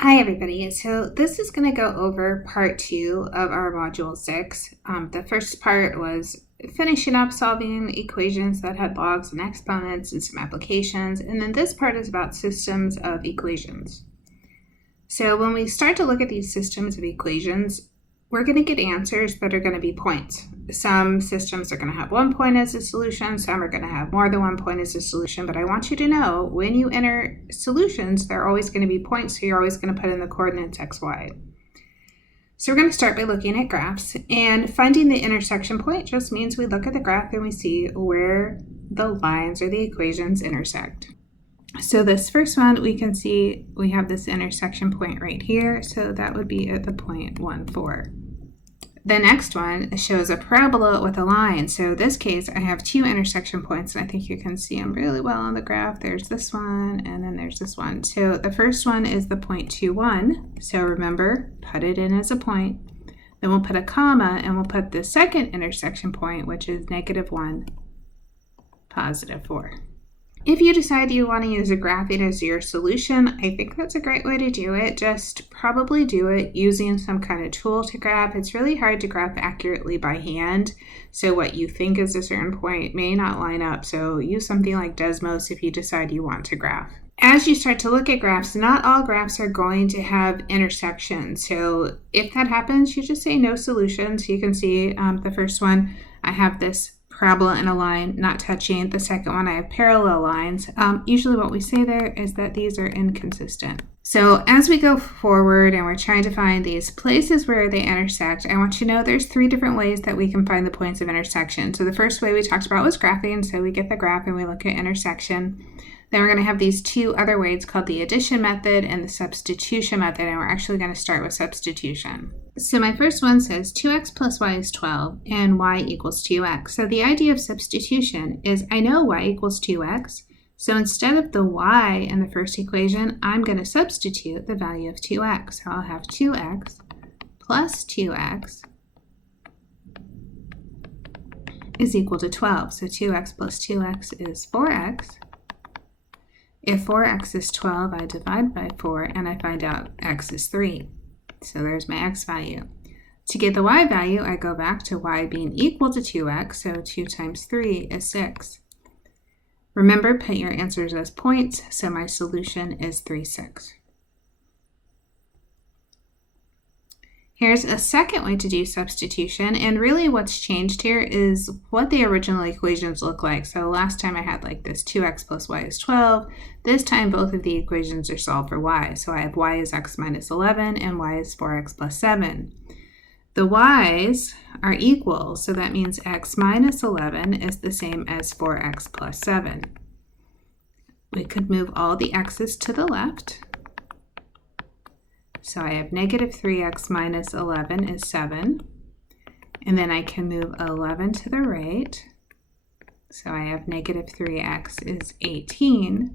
Hi everybody, so this is going to go over part 2 of our module 6. The first part was finishing up solving equations that had logs and exponents and some applications, and then this part is about systems of equations. So when we start to look at these systems of equations, we're going to get answers that are going to be points. Some systems are going to have 1 point as a solution, some are going to have more than 1 point as a solution, but I want you to know when you enter solutions, they're always going to be points, so you're always going to put in the coordinates x, y. So we're going to start by looking at graphs, and finding the intersection point just means we look at the graph and we see where the lines or the equations intersect. So this first one, we can see we have this intersection point right here, so that would be at the point 1, 4. The next one shows a parabola with a line. So in this case, I have 2 intersection points, and I think you can see them really well on the graph. There's this one, and then there's this one. So the first one is the point 2, 1. So remember, put it in as a point. Then we'll put a comma, and we'll put the second intersection point, which is -1, +4. If you decide you want to use a graphing as your solution, I think that's a great way to do it. Just probably do it using some kind of tool to graph. It's really hard to graph accurately by hand, so what you think is a certain point may not line up. So use something like Desmos if you decide you want to graph. As you start to look at graphs, not all graphs are going to have intersections. So if that happens, you just say no solution. So you can see the first one, I have this parabola and a line not touching. The second one, I have parallel lines. Usually what we say there is that these are inconsistent. So as we go forward and we're trying to find these places where they intersect, I want you to know there's 3 different ways that we can find the points of intersection. So the first way we talked about was graphing. So we get the graph and we look at intersection. Then we're going to have these 2 other ways called the addition method and the substitution method, and we're actually going to start with substitution. So my first one says 2x plus y is 12 and y equals 2x. So the idea of substitution is I know y equals 2x, so instead of the y in the first equation, I'm going to substitute the value of 2x. So I'll have 2x plus 2x is equal to 12. So 2x plus 2x is 4x. If 4x is 12, I divide by 4 and I find out x is 3. So there's my x value. To get the y value, I go back to y being equal to 2x, so 2 times 3 is 6. Remember, put your answers as points, so my solution is 3, 6. Here's a second way to do substitution, and really what's changed here is what the original equations look like. So last time I had like this 2x plus y is 12. This time both of the equations are solved for y. So I have y is x minus 11 and y is 4x plus 7. The y's are equal, so that means x minus 11 is the same as 4x plus 7. We could move all the x's to the left. So I have negative 3x minus 11 is 7. And then I can move 11 to the right. So I have negative 3x is 18.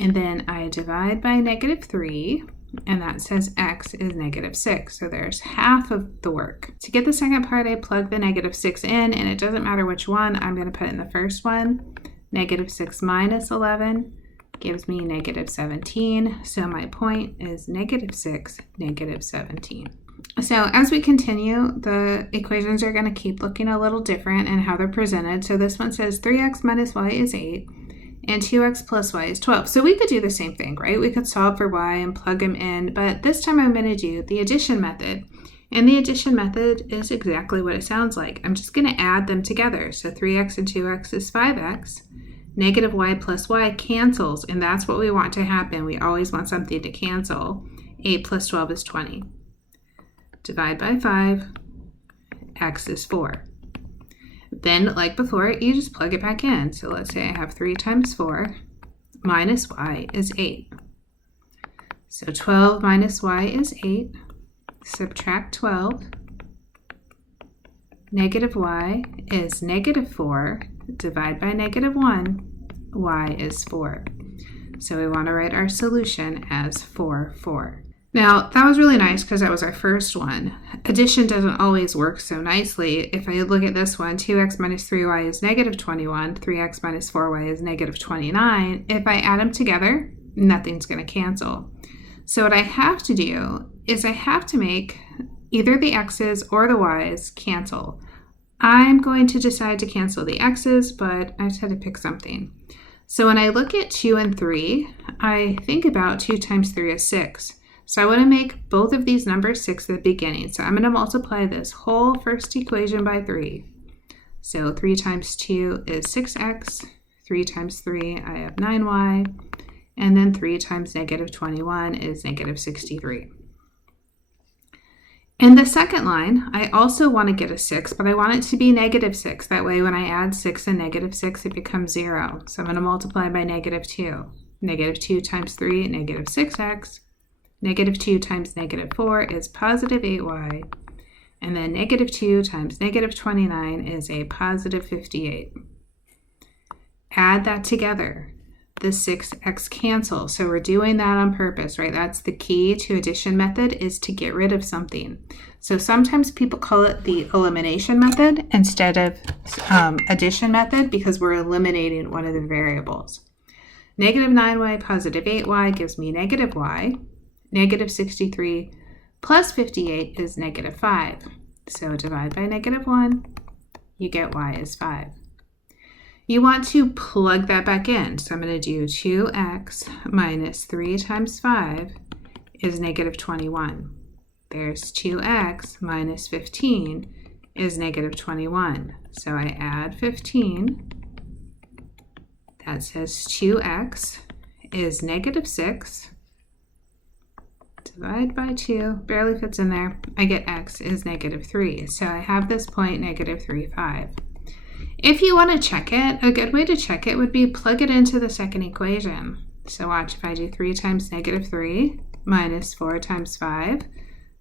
And then I divide by negative 3, and that says x is negative 6. So there's half of the work. To get the second part, I plug the negative 6 in, and it doesn't matter which one. I'm going to put in the first one. Negative 6 minus 11 gives me negative 17. So my point is negative 6, negative 17. So as we continue, the equations are going to keep looking a little different in how they're presented. So this one says 3x minus y is 8 and 2x plus y is 12. So we could do the same thing, right? We could solve for y and plug them in, but this time I'm going to do the addition method. And the addition method is exactly what it sounds like. I'm just going to add them together. So 3x and 2x is 5x. Negative y plus y cancels, and that's what we want to happen. We always want something to cancel. 8 plus 12 is 20. Divide by 5, x is 4. Then, like before, you just plug it back in. So let's say I have 3 times 4 minus y is 8. So 12 minus y is 8. Subtract 12. Negative y is negative 4. Divide by negative 1, y is 4. So we want to write our solution as 4, 4. Now, that was really nice because that was our first one. Addition doesn't always work so nicely. If I look at this one, 2x minus 3y is negative 21, 3x minus 4y is negative 29. If I add them together, nothing's going to cancel. So what I have to do is I have to make either the x's or the y's cancel. I'm going to decide to cancel the x's, but I just had to pick something. So when I look at 2 and 3, I think about 2 times 3 is 6. So I want to make both of these numbers 6 at the beginning. So I'm going to multiply this whole first equation by 3. So 3 times 2 is 6x. 3 times 3, I have 9y. And then 3 times negative 21 is negative 63. In the second line, I also want to get a 6, but I want it to be negative 6. That way when I add 6 and negative 6, it becomes 0. So I'm going to multiply by negative 2. Negative 2 times 3, negative 6x. Negative 2 times negative 4 is positive 8y. And then negative 2 times negative 29 is a positive 58. Add that together. The 6x cancel. So we're doing that on purpose, right? That's the key to addition method, is to get rid of something. So sometimes people call it the elimination method instead of addition method because we're eliminating one of the variables. Negative 9y, positive 8y gives me negative y. Negative 63 plus 58 is negative 5. So divide by negative 1, you get y is 5. You want to plug that back in. So I'm going to do 2x minus 3 times 5 is negative 21. There's 2x minus 15 is negative 21. So I add 15. That says 2x is negative 6. Divide by 2, barely fits in there. I get x is negative 3. So I have this point, negative 3, 5. If you want to check it, a good way to check it would be plug it into the second equation. So watch, if I do 3 times negative 3 minus 4 times 5,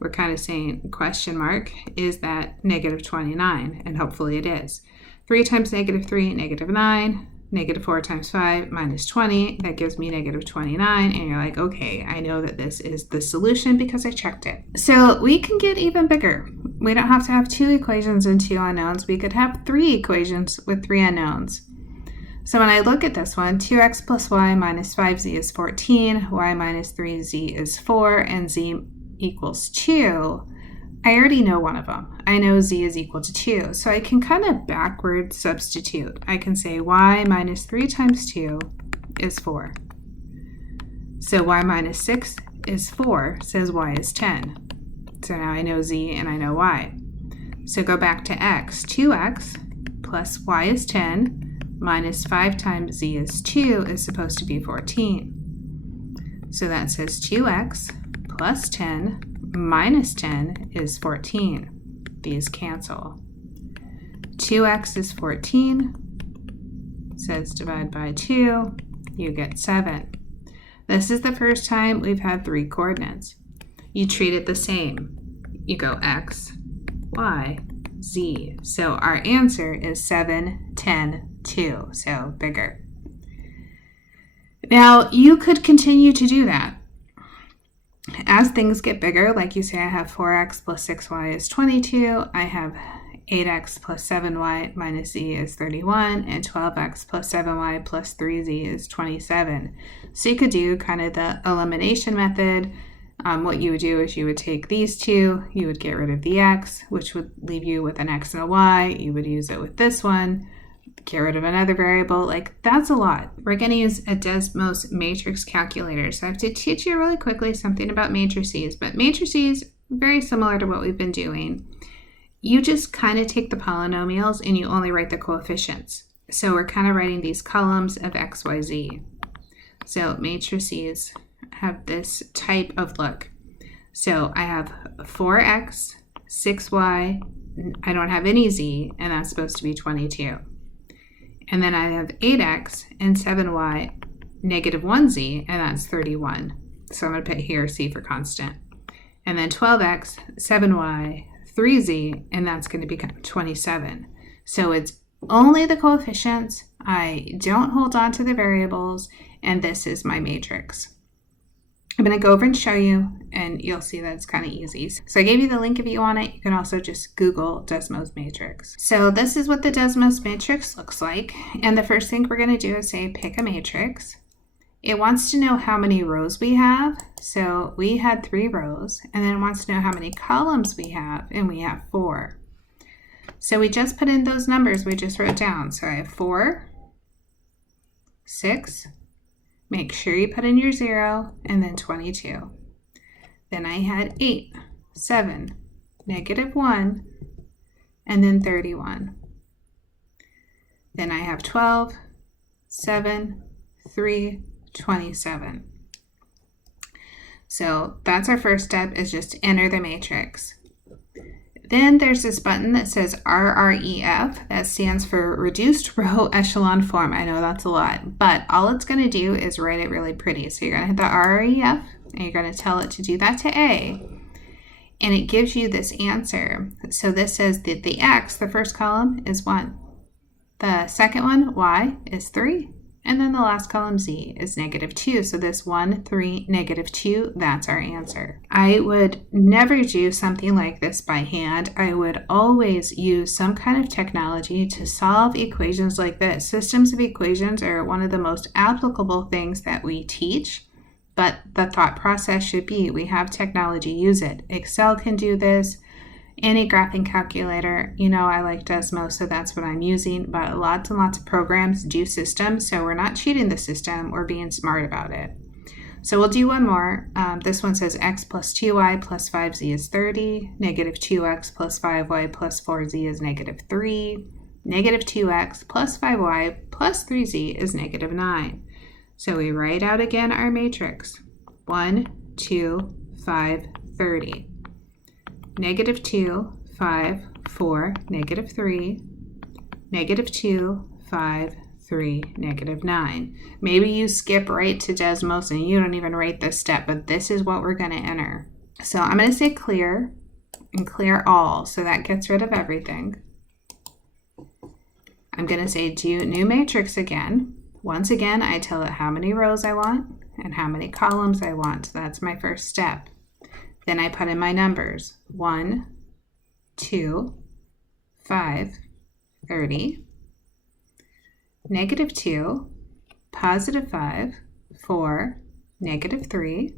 we're kind of saying question mark, is that negative 29? And hopefully it is. 3 times negative 3, negative 9. Negative 4 times 5 minus 20, that gives me negative 29. And you're like, okay, I know that this is the solution because I checked it. So we can get even bigger. We don't have to have 2 equations and 2 unknowns. We could have 3 equations with 3 unknowns. So when I look at this one, 2x plus y minus 5z is 14, y minus 3z is 4, and z equals 2. I already know one of them. I know z is equal to 2, so I can kind of backward substitute. I can say y minus 3 times 2 is 4. So y minus 6 is 4, says y is 10. So now I know z and I know y. So go back to x. 2x plus y is 10 minus 5 times z is 2 is supposed to be 14. So that says 2x plus 10 minus 10 is 14. These cancel. 2x is 14. Says divide by 2. You get 7. This is the first time we've had 3 coordinates. You treat it the same. You go x, y, z. So our answer is 7, 10, 2. So bigger. Now you could continue to do that. As things get bigger, like you say, I have 4x plus 6y is 22. I have 8x plus 7y minus z is 31. And 12x plus 7y plus 3z is 27. So you could do kind of the elimination method. What you would do is you would take these two. You would get rid of the x, which would leave you with an x and a y. You would use it with this one. Get rid of another variable. Like, that's a lot. We're going to use a Desmos matrix calculator. So I have to teach you really quickly something about matrices, but matrices, very similar to what we've been doing. You just kind of take the polynomials and you only write the coefficients. So we're kind of writing these columns of x, y, z. So matrices have this type of look. So I have 4x, 6y, I don't have any z, and that's supposed to be 22. And then I have 8x and 7y, negative 1z, and that's 31. So I'm going to put here c for constant. And then 12x, 7y, 3z, and that's going to become 27. So it's only the coefficients. I don't hold on to the variables, and this is my matrix. I'm going to go over and show you, and you'll see that it's kind of easy. So I gave you the link if you want it. You can also just Google Desmos matrix. So this is what the Desmos matrix looks like. And the first thing we're going to do is say pick a matrix. It wants to know how many rows we have. So we had 3 rows, and then it wants to know how many columns we have, and we have 4. So we just put in those numbers we just wrote down. So I have 4, 6, make sure you put in your 0, and then 22. Then I had 8, 7, -1, and then 31. Then I have 12, 7, 3, 27. So that's our first step, is just to enter the matrix. Then there's this button that says RREF. That stands for Reduced Row Echelon Form. I know that's a lot, but all it's going to do is write it really pretty. So you're going to hit the RREF, and you're going to tell it to do that to A, and it gives you this answer. So this says that the X, the first column, is 1. The second one, Y, is 3. And then the last column, Z, is -2. So this 1, 3, -2, that's our answer. I would never do something like this by hand. I would always use some kind of technology to solve equations like this. Systems of equations are one of the most applicable things that we teach, but the thought process should be we have technology, use it. Excel can do this. Any graphing calculator, I like Desmos, so that's what I'm using, but lots and lots of programs do systems, so we're not cheating the system, we're being smart about it. So we'll do one more. This one says x plus 2y plus 5z is 30, -2x plus 5y plus 4z is -3, -2x plus 5y plus 3z is -9. So we write out again our matrix, 1, 2, 5, 30. -2, 5, 4, -3, -2, 5, 3, -9. Maybe you skip right to Desmos and you don't even write this step, but this is what we're going to enter. So I'm going to say clear and clear all, so that gets rid of everything. I'm going to say do new matrix again. Once again, I tell it how many rows I want and how many columns I want. So that's my first step. Then I put in my numbers, 1, 2, 5, 30, -2, +5, 4, -3,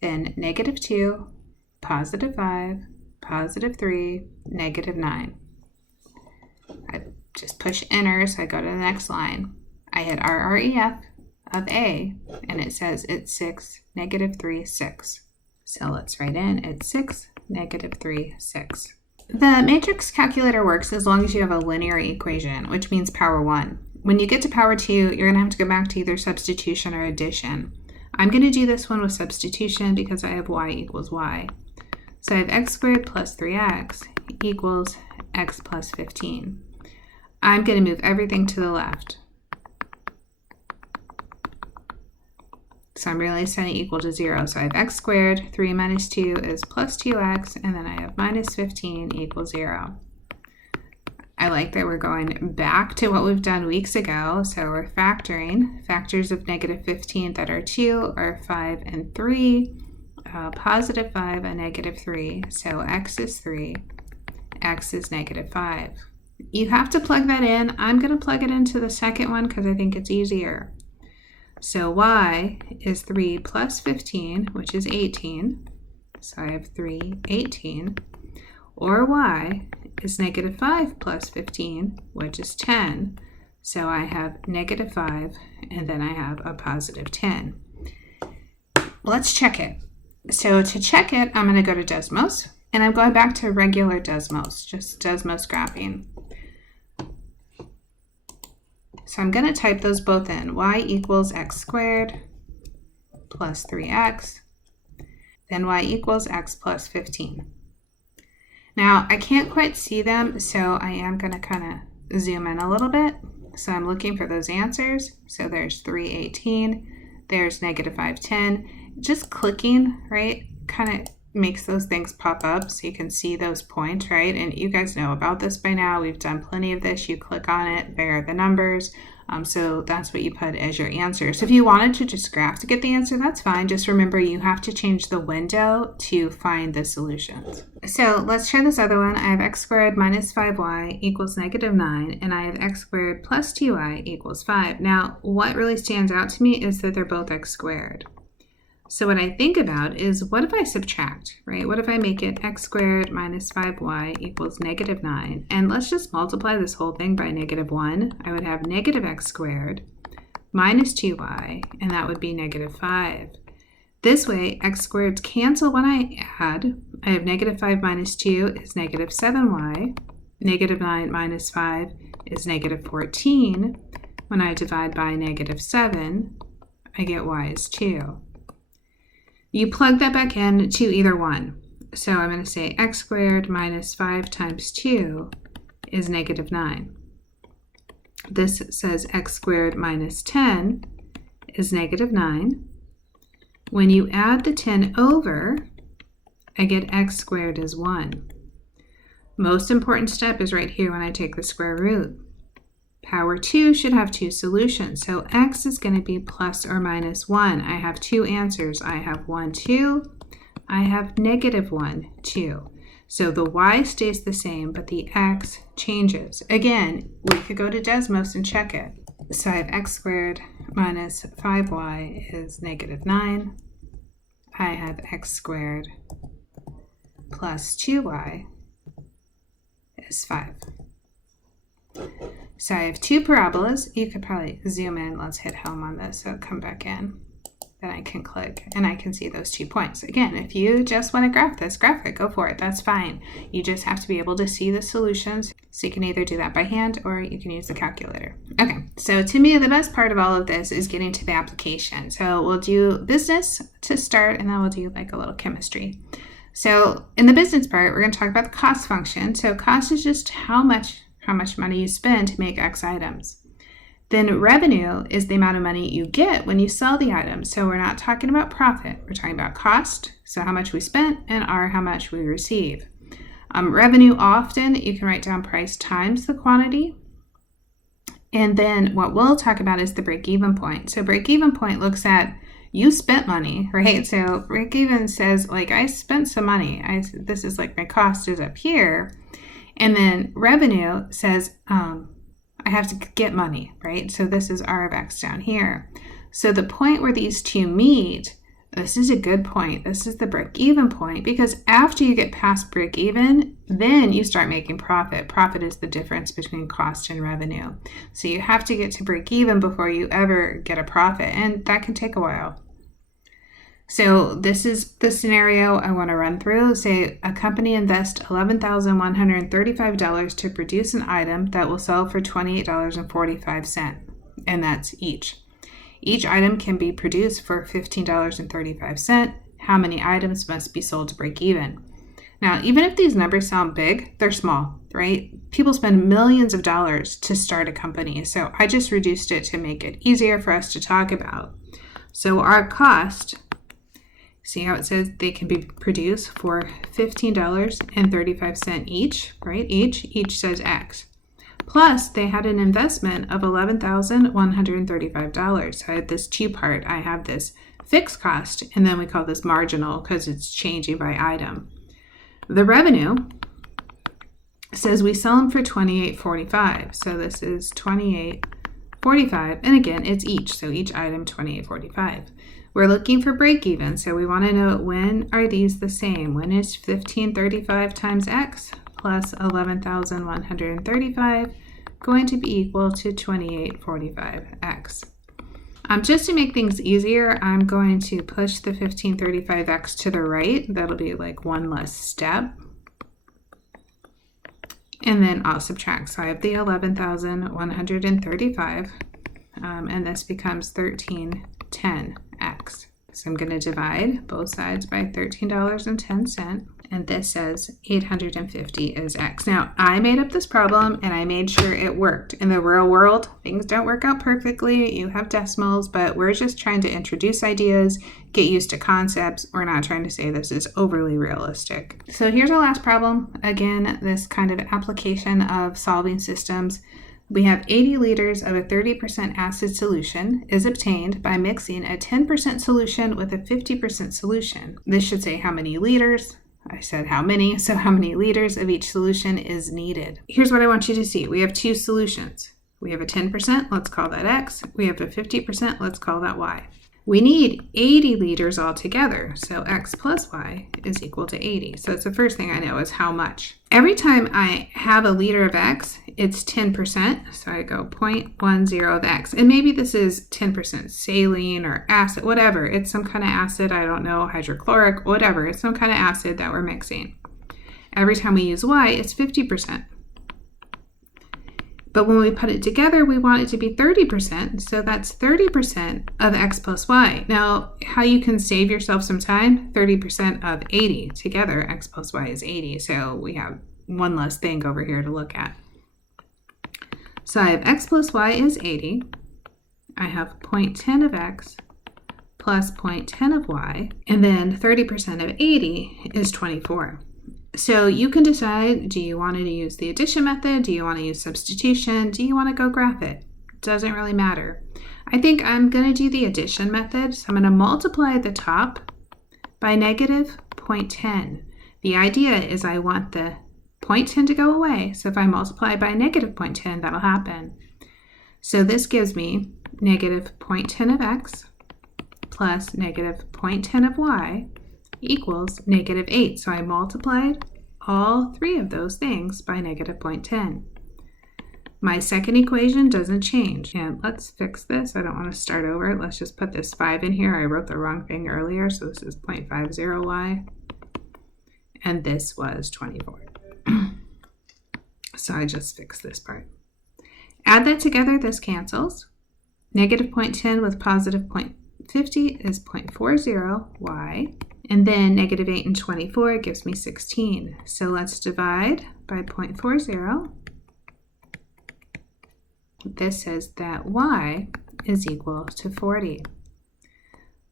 then -2, +5, +3, -9. I just push enter, so I go to the next line. I hit RREF of A, and it says it's 6, -3, 6. So let's write in, it's 6, -3, 6. The matrix calculator works as long as you have a linear equation, which means power 1. When you get to power 2, you're going to have to go back to either substitution or addition. I'm going to do this one with substitution because I have y equals y. So I have x squared plus 3x equals x plus 15. I'm going to move everything to the left. So I'm really setting equal to 0. So I have x squared, 3 minus 2 is plus 2x, and then I have minus 15 equals 0. I like that we're going back to what we've done weeks ago. So we're factoring. Factors of -15 that are 2 are 5 and 3, +5 and -3. So x is 3, x is -5. You have to plug that in. I'm going to plug it into the second one because I think it's easier. So y is 3 plus 15, which is 18. So I have 3, 18. Or y is -5 plus 15, which is 10. So I have -5, and then I have a positive 10. Let's check it. So to check it, I'm going to go to Desmos, and I'm going back to regular Desmos, just Desmos graphing. So I'm going to type those both in. Y equals x squared plus 3x. Then y equals x plus 15. Now, I can't quite see them, so I am going to kind of zoom in a little bit. So I'm looking for those answers. So there's 318. There's -510. Just clicking, right, kind of makes those things pop up so you can see those points, right? And you guys know about this by now. We've done plenty of this. You click on it, there are the numbers. So that's what you put as your answer. So if you wanted to just graph to get the answer, that's fine. Just remember you have to change the window to find the solutions. So let's try this other one. I have x squared minus 5y equals negative 9, and I have x squared plus 2y equals 5. Now, what really stands out to me is that they're both x squared. So what I think about is, what if I subtract, right? What if I make it x squared minus 5y equals negative 9? And let's just multiply this whole thing by negative 1. I would have negative x squared minus 2y, and that would be negative 5. This way, x squareds cancel when I add. I have negative 5 minus 2 is negative 7y. Negative 9 minus 5 is negative 14. When I divide by negative 7, I get y is 2. You plug that back in to either one. So I'm going to say x squared minus 5 times 2 is negative 9. This says x squared minus 10 is negative 9. When you add the 10 over, I get x squared is 1. Most important step is right here when I take the square root. Power 2 should have two solutions, so x is going to be plus or minus 1. I have two answers. I have 1, 2. I have negative 1, 2. So the y stays the same, but the x changes. Again, we could go to Desmos and check it. So I have x squared minus 5y is negative 9. I have x squared plus 2y is 5. So I have two parabolas. You could probably zoom in. Let's hit home on this so it'll come back in. Then I can click and I can see those 2 points. Again, if you just want to graph this, graph it, go for it. That's fine. You just have to be able to see the solutions. So you can either do that by hand or you can use the calculator. Okay, so to me, the best part of all of this is getting to the application. So we'll do business to start, and then we'll do like a little chemistry. So in the business part, we're going to talk about the cost function. So cost is just how much money you spend to make X items. Then revenue is the amount of money you get when you sell the item. So we're not talking about profit. We're talking about cost, so how much we spent, and R, how much we receive. Revenue, often you can write down price times the quantity. And then what we'll talk about is the break-even point. So break-even point looks at you spent money, right? So break-even says, like, I spent some money. This is like my cost is up here. And then revenue says, I have to get money, right? So this is R of X down here. So the point where these two meet, this is a good point. This is the break-even point, because after you get past break-even, then you start making profit. Profit is the difference between cost and revenue. So you have to get to break-even before you ever get a profit, and that can take a while. So this is the scenario I want to run through. Say a company invests $11,135 to produce an item that will sell for $28.45, and that's each. Each item can be produced for $15.35. How many items must be sold to break even? Now, even if these numbers sound big, they're small, right? People spend millions of dollars to start a company, so I just reduced it to make it easier for us to talk about. So our cost, see how it says they can be produced for $15.35 each, right? Each says X. Plus, they had an investment of $11,135. So I have this two part. I have this fixed cost, and then we call this marginal because it's changing by item. The revenue says we sell them for $28.45. So this is $28.45, and again, it's each. So each item $28.45. We're looking for break even, so we want to know, when are these the same? When is $15.35 times X plus $11,135 going to be equal to $28.45X? Just to make things easier, I'm going to push the $15.35X to the right. That'll be like one less step. And then I'll subtract. So I have the $11,135, and this becomes $13.10X. So I'm going to divide both sides by $13.10, and this says 850 is X. Now, I made up this problem, and I made sure it worked. In the real world, things don't work out perfectly. You have decimals, but we're just trying to introduce ideas, get used to concepts. We're not trying to say this is overly realistic. So here's our last problem. Again, this kind of application of solving systems. We have 80 liters of a 30% acid solution is obtained by mixing a 10% solution with a 50% solution. This should say how many liters. I said how many, so how many liters of each solution is needed. Here's what I want you to see. We have two solutions. We have a 10%, let's call that X. We have a 50%, let's call that Y. We need 80 liters altogether, so X plus Y is equal to 80. So it's the first thing I know is how much. Every time I have a liter of X, it's 10%, so I go 0.10 of X. And maybe this is 10% saline or acid, whatever. It's some kind of acid, I don't know, hydrochloric, whatever. It's some kind of acid that we're mixing. Every time we use Y, it's 50%. But when we put it together, we want it to be 30%. So that's 30% of X plus Y. Now, how you can save yourself some time, 30% of 80. Together, X plus Y is 80. So we have one less thing over here to look at. So I have X plus Y is 80. I have 0.10 of X plus 0.10 of Y. And then 30% of 80 is 24. So you can decide, do you want to use the addition method? Do you want to use substitution? Do you want to go graph it? Doesn't really matter. I think I'm going to do the addition method. So I'm going to multiply the top by negative 0.10. The idea is I want the 0.10 to go away. So if I multiply by negative 0.10, that'll happen. So this gives me negative 0.10 of X plus negative 0.10 of Y equals negative 8. So I multiplied all three of those things by negative 0.10. My second equation doesn't change. And let's fix this. I don't want to start over. Let's just put this 5 in here. I wrote the wrong thing earlier, so this is 0.50y. And this was 24. So I just fixed this part. Add that together, this cancels. Negative 0.10 with positive 0.50 is 0.40y. And then negative 8 and 24 gives me 16. So let's divide by 0.40. This says that y is equal to 40.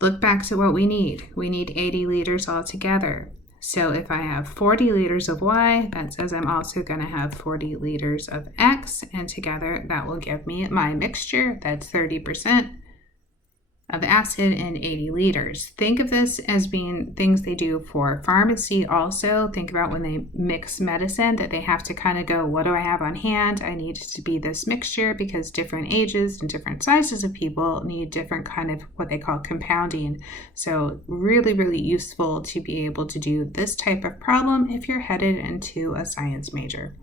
Look back to what we need. We need 80 liters altogether. So if I have 40 liters of y, that says I'm also going to have 40 liters of x. And together that will give me my mixture. That's 30% of acid in 80 liters. Think of this as being things they do for pharmacy also. Think about when they mix medicine that they have to kind of go, what do I have on hand? I need to be this mixture because different ages and different sizes of people need different kind of what they call compounding. So really, really useful to be able to do this type of problem if you're headed into a science major.